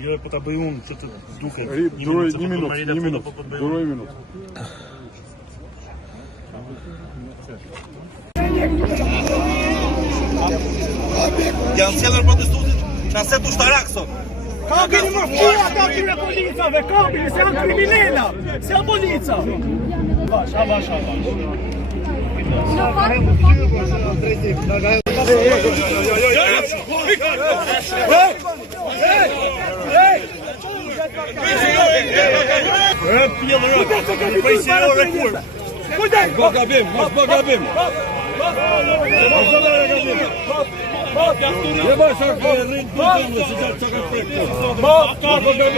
Jo, po ta bëj unë që të duket. Duroj një minutë. Duroj një minutë. Janë sjellur protestuesit, na se ushtarak sot. Ka bini më fia ta këtyre policave, ka bini, se janë kriminella, se janë polica. Avash. Nie ma szafy, rynku, to